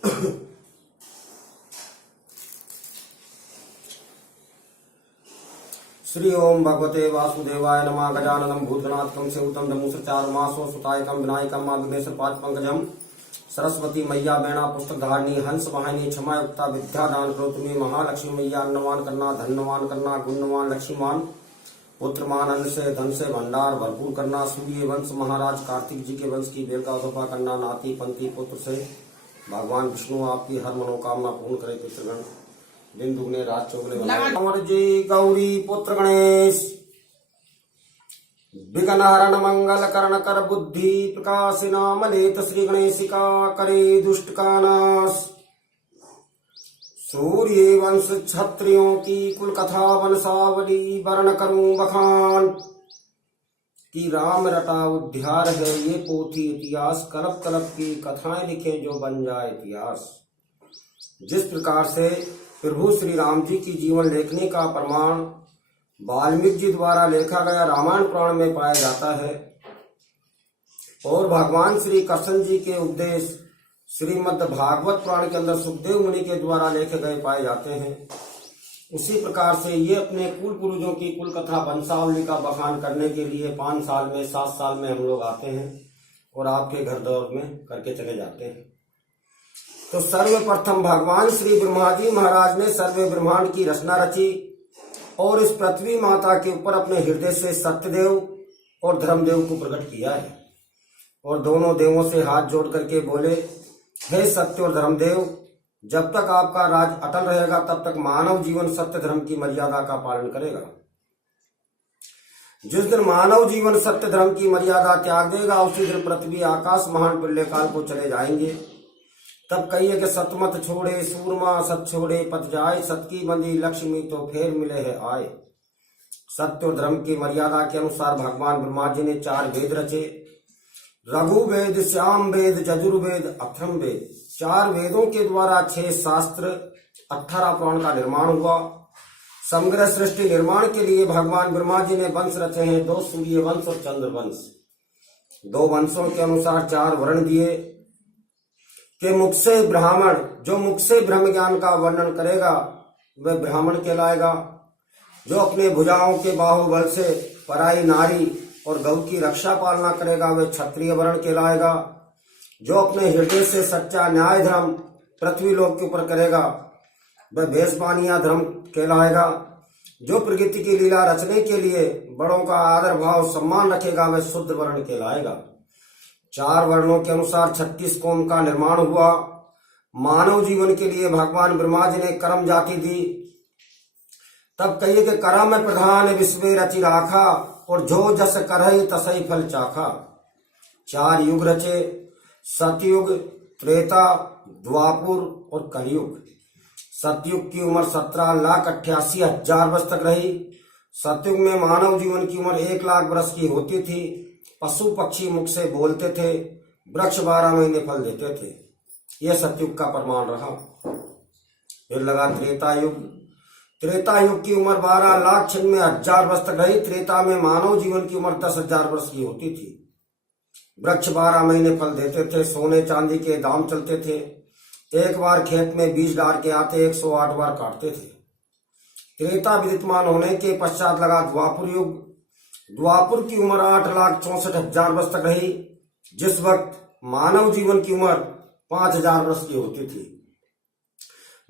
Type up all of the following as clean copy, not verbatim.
श्री ओम भगवते वासुदेवाय नमः। गजाननं भूतगणात्मकं सेवितं जम्बूसचारुमासो सुतायकं विनायकं मां विघ्नेश्वर पादपंकजं। सरस्वती मैया बैणा पुस्तक धारिणी हंस वाहिनी क्षमा युक्ता विद्यादान करोतु मे। महालक्ष्मी मैया अन्नवान करना, धन्यवान करना, गुणवान, लक्ष्मीवान, पुत्रमान, अन्न से धन से भंडार भरपूर करना। सूर्य वंश महाराज कार्तिक जी के वंश की बेल का उदपा करना। नाती पंथी पुत्र से भगवान विष्णु आपकी हर मनोकामना पूर्ण करे। पितृगण दिन दुगने रात चौगुने अमर जी गौरी पुत्र गणेश विघ्न हरण मंगल करण कर बुद्धि प्रकाशिना मलेत श्री गणेशिका करे दुष्ट का नाश। सूर्य वंश क्षत्रियों की कुल कथा वंशावली वर्ण करूं बखान। कि राम रटा उद्धार है ये पोथी इतिहास। कलप कलप की कथाएं लिखे जो बन जाए इतिहास। जिस प्रकार से प्रभु श्री राम जी की जीवन लेखनी का प्रमाण वाल्मीकि जी द्वारा लिखा गया रामायण पुराण में पाया जाता है और भगवान श्री कृष्ण जी के उपदेश श्रीमद् भागवत पुराण के अंदर सुखदेव मुनि के द्वारा लिखे गए पाए जाते हैं, उसी प्रकार से ये अपने कुल पूर्वजों की कुल कथा वंशावली का बखान करने के लिए 5 साल में 7 साल में हम लोग आते हैं और आपके घर दौर में करके चले जाते हैं। तो सर्वप्रथम भगवान श्री ब्रह्मा जी महाराज ने सर्व ब्रह्मांड की रचना रची और इस पृथ्वी माता के ऊपर अपने हृदय से सत्यदेव और धर्मदेव को प्रकट किया है और दोनों देवों से हाथ जोड़ करके बोले, हे सत्य और धर्मदेव, जब तक आपका राज अटल रहेगा तब तक मानव जीवन सत्य धर्म की मर्यादा का पालन करेगा। जिस दिन मानव जीवन सत्य धर्म की मर्यादा त्याग देगा उसी दिन पृथ्वी आकाश महान प्रलय काल को चले जाएंगे। तब कहिए कि सतमत छोड़े सूरमा सत छोड़े पत जाए। सत की बंदी लक्ष्मी तो फेर मिले है आए। सत्य और धर्म की मर्यादा के अनुसार भगवान ब्रह्मा जी ने 4 वेद रचे। रघु वेद, श्याम वेद, यजुर्वेद, अथर्व वेद। 4 वेदों के द्वारा 6 शास्त्र 18 पुराण का निर्माण हुआ। समग्र सृष्टि निर्माण के लिए भगवान ब्रह्मा जी ने वंश रचे हैं 2 सूर्य वंश और चंद्र वंश। 2 वंशों के अनुसार 4 वर्ण दिए कि मुख से ब्राह्मण, जो मुख से ब्रह्म ज्ञान का वर्णन करेगा वह ब्राह्मण कहलाएगा। जो अपने भुजाओं के बाहुबल से पराई नारी और गौ की रक्षा पालना करेगा वह क्षत्रिय वर्ण कहलाएगा। जो अपने हृदय से सच्चा न्याय धर्म पृथ्वी लोक के ऊपर करेगा वह भेषवानिया धर्म कहलाएगा। जो प्रकृति की लीला रचने के लिए बड़ों का आदर भाव सम्मान रखेगा वह शुद्ध वर्ण कहलाएगा। 4 वर्णों के अनुसार 36 कोम का निर्माण हुआ। मानव जीवन के लिए भगवान ब्रह्मा जी ने कर्म जाति दी। तब कहिए कि कर्म प्रधान विश्व रचि राखा और जो जस करहि तसई फल चाखा। 4 युग रचे, सतयुग, त्रेता, द्वापुर और कलयुग। सतयुग की उम्र 17,88,000 वर्ष तक रही। सतयुग में मानव जीवन की उम्र 1 लाख वर्ष की होती थी। पशु पक्षी मुख से बोलते थे, वृक्ष 12 महीने फल देते थे। यह सतयुग का प्रमाण रहा। फिर लगा त्रेता युग। त्रेता युग की उम्र 12,96,000 वर्ष तक रही। त्रेता में मानव जीवन की उम्र 10,000 वर्ष की होती थी। वृक्ष 12 महीने फल देते थे। सोने चांदी के दाम चलते थे। एक बार खेत में बीज डाल के आते 108 बार काटते थे। त्रेता विद्यमान होने के पश्चात लगा द्वापुर युग। द्वापुर की उम्र 8,64,000 वर्ष तक रही, जिस वक्त मानव जीवन की उम्र 5,000 वर्ष की होती थी।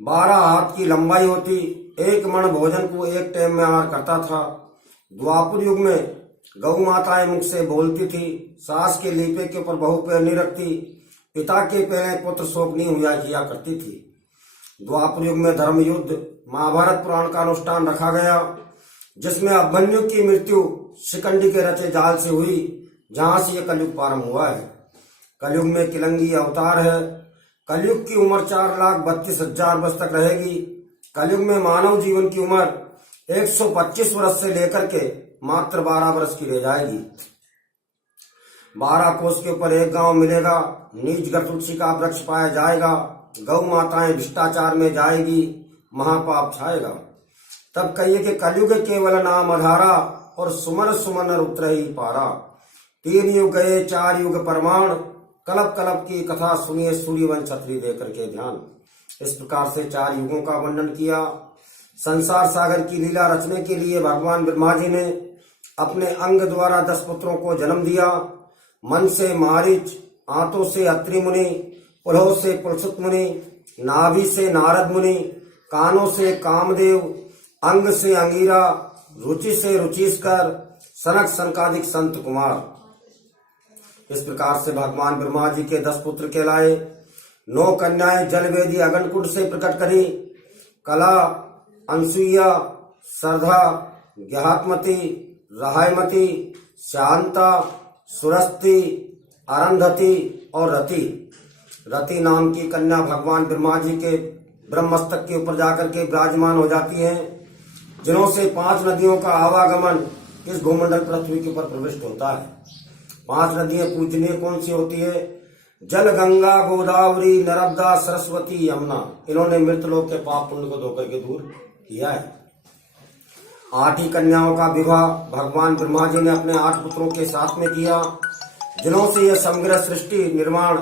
12 हाथ की लंबाई होती। 1 मण भोजन को 1 टाइम में आहार करता था। द्वापुर युग में गौ माताएं मुख से बोलती थी। सास के लीपे के ऊपर बहू पैर नहीं रखती। पिता के पहले पुत्र शोक नहीं हुआ किया करती थी। द्वापर युग में धर्म युद्ध महाभारत पुराण का अनुष्ठान रखा गया, जिसमें अभिमन्यु की मृत्यु शिकंडी के रचे जाल से हुई, जहां से यह कलयुग प्रारंभ हुआ है। कलयुग में किलंगी अवतार है। कलयुग की उम्र 4,32,000 वर्ष तक रहेगी। कलयुग में मानव जीवन की उम्र 125 वर्ष से लेकर के मात्र 12 वर्ष की रह जाएगी। 12 कोस के ऊपर 1 गांव मिलेगा। नीच तुलसी का वृक्ष पाया जाएगा। गौ माताएं भ्रष्टाचार में जाएगी। महापाप छाएगा। तब कहिए कि कलयुग केवल नाम आधारा और सुमन सुमन उतरही पारा। 3 युग गए 4 युग प्रमाण, कलप कलप की कथा सुनिए सूर्यवंश छत्री देकर के ध्यान। इस प्रकार से 4 युगों का वर्णन किया। संसार सागर की लीला रचने के लिए भगवान ब्रह्मा जी ने अपने अंग द्वारा 10 पुत्रों को जन्म दिया। मन से मारीच, आंतों से अत्रि मुनि, पुलहों से पुलसुत मुनि, नाभि से नारद मुनि, कानों से कामदेव, अंग से अंगीरा, रुचि से रुचिस्कर, सनक सनकादिक संत कुमार। इस प्रकार से भगवान ब्रह्मा जी के 10 पुत्र कहलाए। 9 कन्याएं जलवेदी अगनकुंड से प्रकट करी। कला, अनसुईया, सरधा, ज्ञातमती, रहायमती, शांता, सुरस्ती, अरंधति और रति। रति नाम की कन्या भगवान ब्रह्मा जी के ब्रह्मस्तक के ऊपर जाकर के विराजमान हो जाती हैं, जिन्हों से 5 नदियों का आवागमन इस भूमंडल पृथ्वी के ऊपर प्रविष्ट होता है। 5 नदियां पूजनीय कौन सी होती है? जल, गंगा, गोदावरी, नर्मदा, सरस्वती, यमुना। इन्होंने मृत लोग के पाप पुण्य को धोकर के दूर किया है। 8 ही कन्याओं का विवाह भगवान ब्रह्मा जी ने अपने 8 पुत्रों के साथ में किया, जिन्हों से यह समग्र सृष्टि निर्माण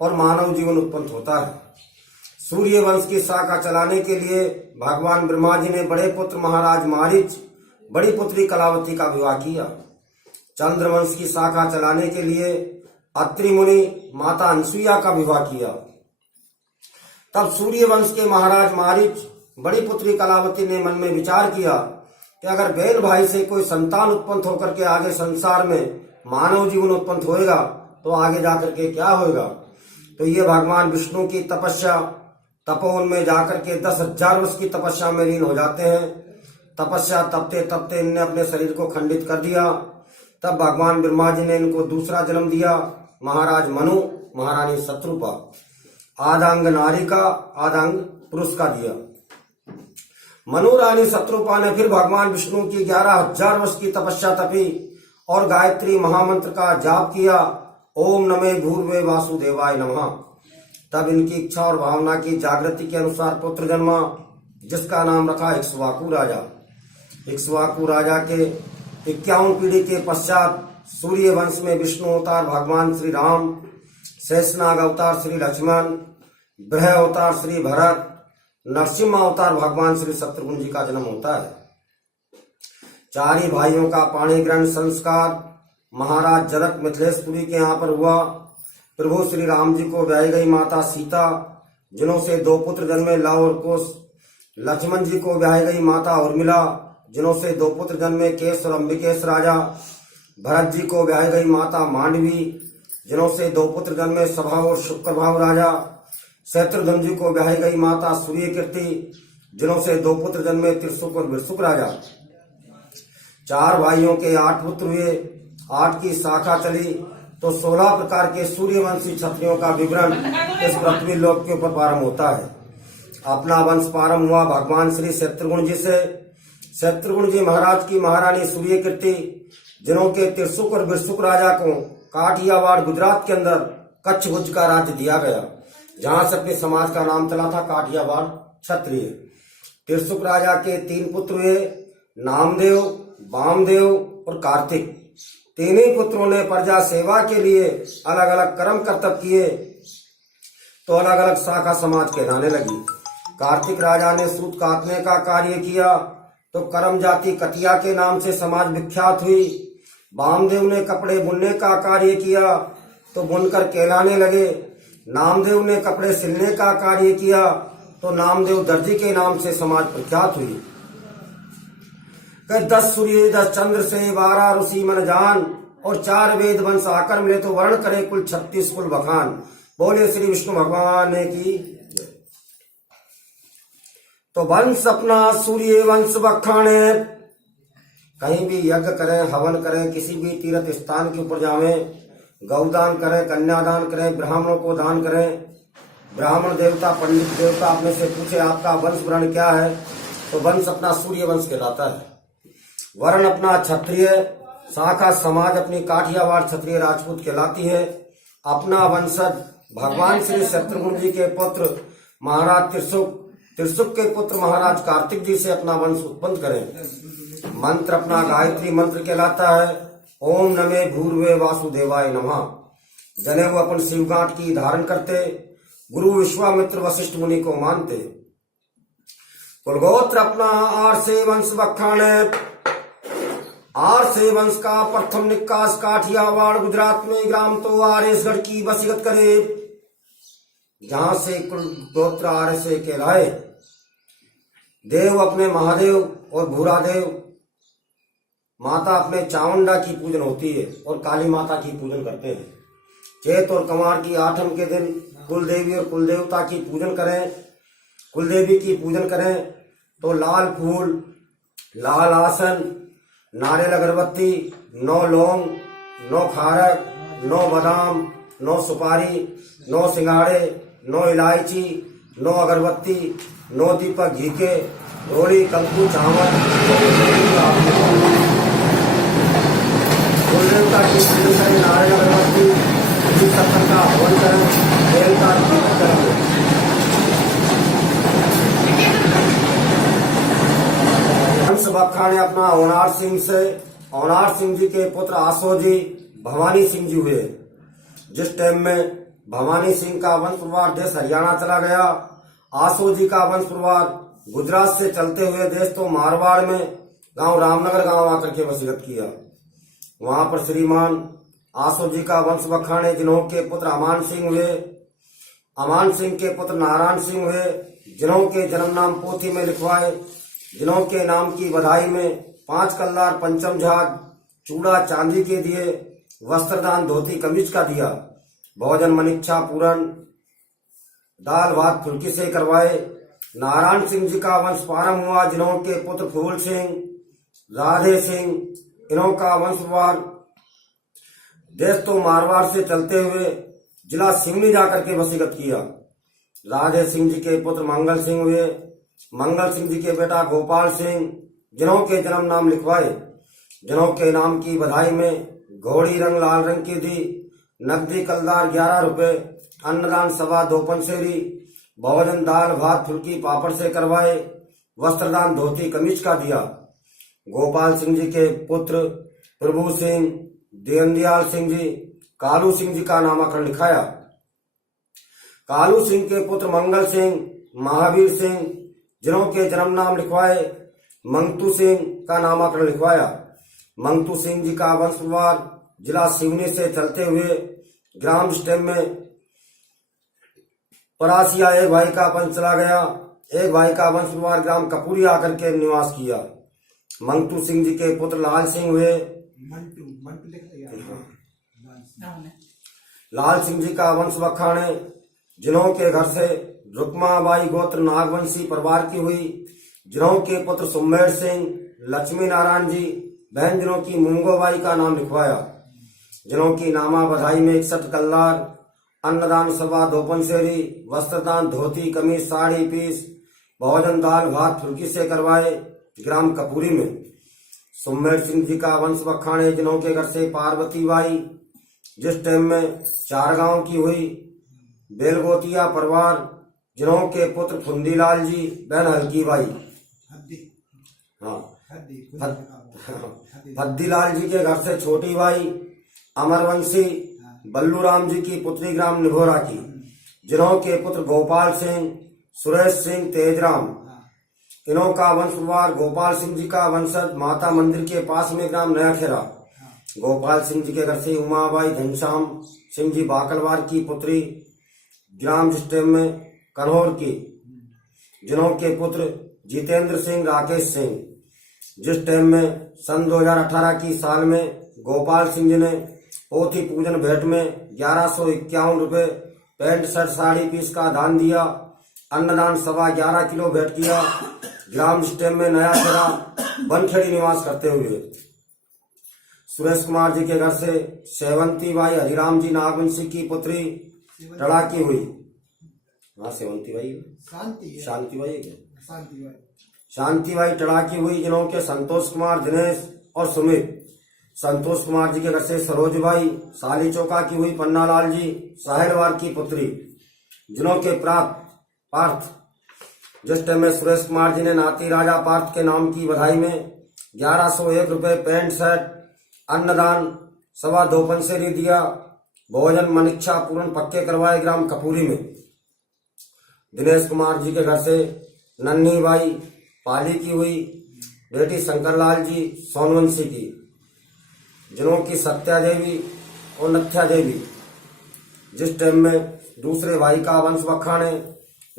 और मानव जीवन उत्पन्न होता है। सूर्य वंश की शाखा चलाने के लिए भगवान ब्रह्मा जी ने बड़े पुत्र महाराज मारीच, बड़ी पुत्री कलावती का विवाह किया। चंद्र वंश की शाखा चलाने के लिए अत्रि मुनि माता अनसुईया का विवाह किया। तब सूर्य वंश के महाराज मारीच, बड़ी पुत्री कलावती ने मन में विचार किया कि अगर बहन भाई से कोई संतान उत्पन्न होकर के आगे संसार में मानव जीवन उत्पन्न होएगा तो आगे जाकर के क्या होएगा। तो ये भगवान विष्णु की तपस्या, तपोवन में जाकर के 10,000 वर्ष की तपस्या में लीन हो जाते हैं। तपस्या तपते तपते इनने अपने शरीर को खंडित कर दिया। तब भगवान ब्रह्मा जी ने इनको दूसरा जन्म दिया, महाराज मनु, महारानी शत्रुपा। आदांग नारी का, आदांग पुरुष का दिया। मनु रानी शत्रुपा ने फिर भगवान विष्णु की 11,000 वर्ष की तपस्या तपी और गायत्री महामंत्र का जाप किया, ओम नमे भूर्वे वासुदेवाय नमः। तब इनकी इच्छा और भावना की जागृति के अनुसार पुत्र जन्मा, जिसका नाम रखा इक्ष्वाकु राजा। इक्ष्वाकु राजा के 51 पीढ़ी के पश्चात सूर्य वंश में विष्णु अवतार भगवान श्री राम, शेषनाग अवतार श्री लक्ष्मण, ब्रह अवतार श्री भरत, नरसिम्हा अवतार भगवान श्री शत्रुघ्न जी का जन्म होता है। 4 ही भाइयों का पाणी ग्रहण संस्कार महाराज जनक मिथिलेशपुरी के यहाँ पर हुआ। प्रभु श्री राम जी को ब्याही गई माता सीता, जिन्हों से 2 पुत्र जन्मे, लव और कुश। लक्ष्मण जी को ब्याही गई माता उर्मिला, जिन्हों से 2 पुत्र जन्मे, केश और अंबिकेश राजा। भरत जी को ब्याही गई माता मांडवी, जिन्हों से 2 पुत्र जन्मे, स्वभाव और शुक्रभाव राजा। शत्रुघ्न जी को ब्याही गई माता सूर्यकीर्ति, जिन्हों से 2 पुत्र जन्मे, त्रिशुक और विरसुक राजा। 4 भाइयों के 8 पुत्र हुए, 8 की शाखा चली तो 16 प्रकार के सूर्यवंशी क्षत्रियों का विवरण इस पृथ्वी लोक के ऊपर प्रारंभ होता है। अपना वंश प्रारंभ हुआ भगवान श्री शत्रुघ्न जी से। शत्रुघ्न जी महाराज की महारानी सूर्यकीर्ति, जिन्हों के त्रिशुक और विरसुक राजा को काठियावाड़ गुजरात के अंदर कच्छ भुज का राज्य दिया गया, जहां से अपने समाज का नाम चला था काठियावाड़ क्षत्रिय। त्रिशुक राजा के 3 पुत्र हुए, नामदेव, वामदेव और कार्तिक। 3 ही पुत्रों ने प्रजा सेवा के लिए अलग अलग कर्म कर्तव्य किए तो अलग अलग शाखा समाज कहलाने लगी। कार्तिक राजा ने सूत काटने का कार्य किया तो कर्म जाति कटिया के नाम से समाज विख्यात हुई। वामदेव ने कपड़े बुनने का कार्य किया तो बुनकर कहलाने लगे। नामदेव ने कपड़े सिलने का कार्य किया तो नामदेव दर्जी के नाम से समाज प्रख्यात हुई। 10 सूर्य 10 चंद्र से 12 ऋषि मन जान और 4 वेद वंश आकर मिले तो वर्ण करे कुल 36 कुल बखान। बोले श्री विष्णु भगवान की। तो वंश अपना सूर्य वंश बखाने। कहीं भी यज्ञ करें, हवन करें, किसी भी तीर्थ स्थान के ऊपर जावें, गौदान करें, कन्यादान करें, ब्राह्मणों को दान करें। ब्राह्मण देवता, पंडित देवता अपने से पूछे आपका वंश वर्ण क्या है, तो वंश अपना सूर्य वंश कहलाता है। वर्ण अपना क्षत्रिय, शाखा समाज अपनी काठियावाड़ क्षत्रिय राजपूत कहलाती है। अपना वंशज भगवान श्री शत्रुघ्न जी के पुत्र महाराज त्रिशुक, त्रिशुक के पुत्र महाराज कार्तिक जी से अपना वंश उत्पन्न करें। मंत्र अपना गायत्री मंत्र कहलाता है। ओम नमे भूर्वे वासुदेवाय नमः। जनेऊ अपन शिवगांठ की धारण करते, गुरु विश्वामित्र वशिष्ठ मुनि को मानते। कुलगोत्र अपना आर से वंश बखाने, आर से वंश का प्रथम निकास काठियावाड़ गुजरात में ग्राम तो आरेसगढ़ की बसीरत करे, जहां से कुलगोत्र आर्य से कहलाए। देव अपने महादेव और भूरादेव, माता अपने चामुंडा की पूजन होती है और काली माता की पूजन करते हैं। चैत और कंवार की आठम के दिन कुलदेवी और कुलदेवता की पूजन करें, कुलदेवी की पूजन करें तो लाल फूल, लाल आसन, नारियल अगरबत्ती, 9 लौंग, 9 खारक, 9 बादाम, 9 सुपारी, 9 सिंगाड़े, 9 इलायची, 9 अगरबत्ती, 9 दीपक घी के, रोड़ी, कंकु, चावल, कुलदेवता की पूजन करें, नारियल अगरबत्ती, शक्कर का हवन करें, तेल का दीपक करें। वंश बखाने अपना ओनार सिंह से, ओनार सिंह जी के पुत्र आसो जी भवानी सिंह जी हुए। जिस टाइम में भवानी सिंह का वंश प्रवार देश हरियाणा चला गया, आसो जी का वंश प्रवार गुजरात से चलते हुए देश तो मारवाड़ में गांव रामनगर गांव आकर के बसीरत किया। वहां पर श्रीमान आसो जी का वंश बखाने जिन्हों के पुत्र अमान सिंह हुए, अमान सिंह के पुत्र नारायण सिंह हुए, जिन्हों के जन्म नाम पोथी में लिखवाए, जिन्हों के नाम की बधाई में 5 कल्लार पंचम झाग चूड़ा चांदी के दिए, वस्त्रदान धोती कमीज का दिया, भोजन मनिच्छा पूरन दाल भात फुल्की से करवाए। नारायण सिंह जी का वंश प्रारंभ हुआ, जिन्हों के पुत्र फूल सिंह, राधे सिंह, इन्हों का वंशवार देश तो मारवाड़ से चलते हुए जिला सिवनी जाकर के वसीयत किया। राधे सिंह जी के पुत्र मंगल सिंह हुए, मंगल सिंह जी के बेटा गोपाल सिंह, जिन्हों के जन्म नाम लिखवाए, जिन्हों के नाम की बधाई में घोड़ी रंग लाल रंग की दी, नकदी कलदार 11 रुपए, अन्नदान सवा 2 पंसेरी, भोजन दाल भात फुल्की पापड़ से करवाए, वस्त्रदान धोती कमीज का दिया। गोपाल सिंह जी के पुत्र प्रभु सिंह, दीनदयाल सिंह जी, कालू सिंह जी का नामकरण लिखाया। कालू सिंह के पुत्र मंगल सिंह, महावीर सिंह, जिन्हों के जन्म नाम लिखवाए, मंगतू सिंह का नामकरण लिखवाया। मंगतू सिंह जी का वंशवार जिला सिवनी से चलते हुए ग्राम स्टेम में परासिया एक भाई का वंश चला गया, एक भाई का वंशवार ग्राम कपूरी आकर के निवास किया। मंगतू सिंह जी के पुत्र लाल सिंह हुए, लाल सिंह जी का वंश बखाने, जिन्हों के घर से रुक्माबाई गोत्र नागवंशी परिवार की हुई, जिन्हों के पुत्र सुमेर सिंह, लक्ष्मी नारायण जी, बहन जिन्हों की मूंगोबाई का नाम लिखवाया, जिन्हों की नामा बधाई में 61 कल्लार, अन्नदान सवा 2 पंसेरी, वस्त्रदान धोती कमीज साड़ी पीस, भोजन दाल भात फुल्की से करवाए ग्राम कपूरी में। सुमेर सिंह जी का वंश बखाने, जिन्हों के घर से पार्वती बाई जिस टाइम में 4 गांव की हुई, बेलगोतिया परिवार, जिन्हों के पुत्र फुंदीलाल जी, बहन हल्की बाई, भद्दीलाल जी के घर से छोटी बाई अमरवंशी बल्लूराम जी की पुत्री ग्राम निभोरा की, जिन्हों के पुत्र गोपाल सिंह, सुरेश सिंह, तेजराम, इन्हों का वंशवार गोपाल सिंह जी का वंशज माता मंदिर के पास में ग्राम नया खेरा। गोपाल सिंह जी के घर से उमाबाई घनश्याम सिंह जी बाकलवार की पुत्री ग्राम सिस्टम में कन्हौर की, जिन्हों के पुत्र जितेंद्र सिंह, राकेश सिंह। जिस टाइम में सन 2018 की साल में गोपाल सिंह जी ने पोथी पूजन भेंट में 1151 रुपए, पैंट शर्ट साड़ी पीस का दान दिया, अन्नदान सवा 11 किलो भेंट किया। ग्राम स्टेम में नया खेरा बनखेड़ी निवास करते हुए सुरेश कुमार जी के घर से सेवंती बाई हरिराम जी नागवंशी की पुत्री टड़ा की हुई। हाँ, सेवंती बाई, शांति बाई, शांति बाई टड़ा की हुई, जिन्हों के संतोष कुमार, दिनेश और सुमित। संतोष कुमार जी के घर से सरोज बाई साली चौका की हुई, पन्नालाल जी साहिलवार की पुत्री, जिन्हों के पार्थ जिस टाइम में सुरेश कुमार जी ने नाती राजा पार्थ के नाम की बधाई में 1101 रुपए, पैंट शर्ट, अन्नदान सवा 2 पंसेरी दिया। भोजन मनिच्छा पूर्ण पक्के करवाए ग्राम कपूरी में। दिनेश कुमार जी के घर से नन्ही बाई पाली की हुई बेटी शंकरलाल जी सोनवंशी की, जिन्हों की सत्या देवी और नथ्या देवी जिस टाइम में दूसरे भाई का वंश बखाने।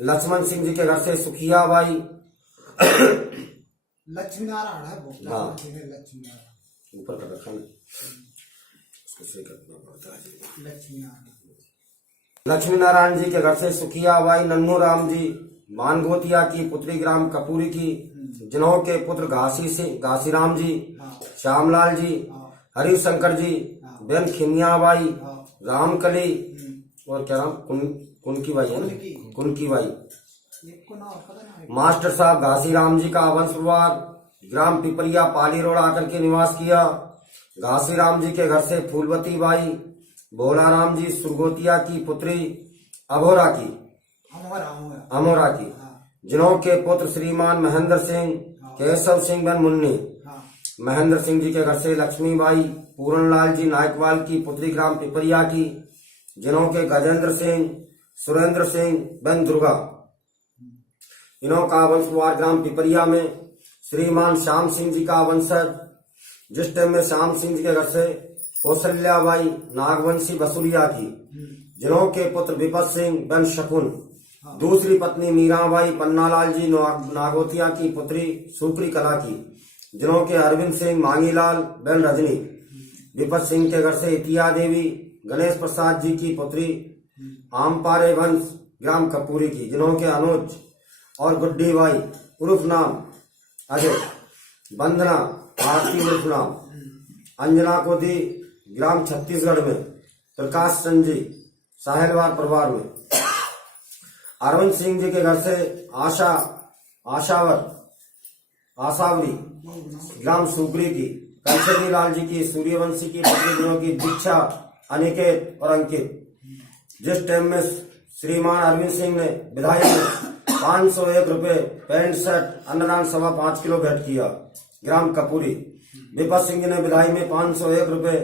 लक्ष्मण सिंह जी के घर से सुखिया बाई लक्ष्मी नारायण है वो। हाँ। लक्ष्मी नारायण ऊपर का रखा इसको सही करना पड़ता है। लक्ष्मी नारायण लक्ष्मी नारायण जी के घर से सुखिया बाई नन्नू राम जी मानगोतिया की पुत्री ग्राम कपूरी की, जिन्हों के पुत्र घासी राम जी, श्यामलाल जी, हरिशंकर जी, बेन खिमिया बाई, रामकली और क्या नाम कुनकी बाई है ना, कुनकी बाई। मास्टर साहब घासी राम जी का वंश परिवार ग्राम पिपरिया पाली रोड आकर के निवास किया। घासी राम जी के घर से फूलवती बाई भोला राम जी सुरगोतिया की पुत्री अमोरा की, जिन्हों के पुत्र श्रीमान महेंद्र सिंह, केशव सिंह बन मुन्नी। महेंद्र सिंह जी के घर से लक्ष्मीबाई पूरनलाल जी नायकवाल की पुत्री ग्राम पिपरिया की, जिन्हों के गजेंद्र सिंह, सुरेंद्र सिंह बन दुर्गा। इन्हों का वंशवार ग्राम पिपरिया में श्रीमान श्याम सिंह जी का वंशज, जिस टाइम में श्याम सिंह जी के घर से कौशल्याबाई नागवंशी बसुरिया की, जिन्हों के पुत्र विपत सिंह बन शकुन। दूसरी पत्नी मीराबाई पन्नालाल जी नागोतिया की पुत्री सुकरी कला की, जिन्हों के अरविंद सिंह मांगीलाल बन रजनी। विपत सिंह के घर से इतिया देवी गणेश प्रसाद जी की पुत्री आमपारे वंश ग्राम कपूरी की, जिन्हों के अनुज और गुड्डी बाई उर्फ नाम अजय, बंदना आरती उर्फ नाम अंजना को दी ग्राम छत्तीसगढ़ में। प्रकाश चंद जी साहेलवार परिवार में। अरविंद सिंह जी के घर से आशावरी ग्राम सुकरी की, कंचरी लाल जी की सूर्यवंशी की पुत्री की दीक्षा अनिकेत और अंकित। जिस टाइम में श्रीमान अरविंद सिंह ने विधायक में 501 रुपए पैंट शर्ट अन्नदान सवा 5 किलो भेंट किया ग्राम कपूरी। विपत सिंह ने विधाई में 501 रुपए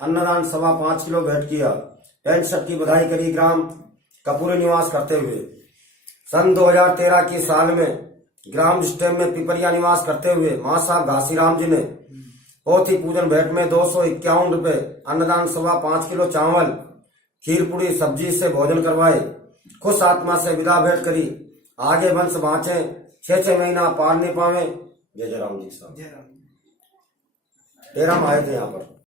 अन्नदान सवा 5 किलो भेंट किया, पैंट शर्ट की बधाई करी ग्राम कपूरी निवास करते हुए। सन 2013 की साल में ग्राम स्टेम में पिपरिया निवास करते हुए मां साहब घासी राम जी ने पोथी पूजन भेंट में 251 रुपए अन्नदान सवा 5 किलो चावल खीर पूरी सब्जी से भोजन करवाए, खुश आत्मा से विदा भेंट करी। आगे वंश बाँचे 6 महीना पार नहीं पावे। जय राम जी साहब। तेरह आए थे यहाँ पर।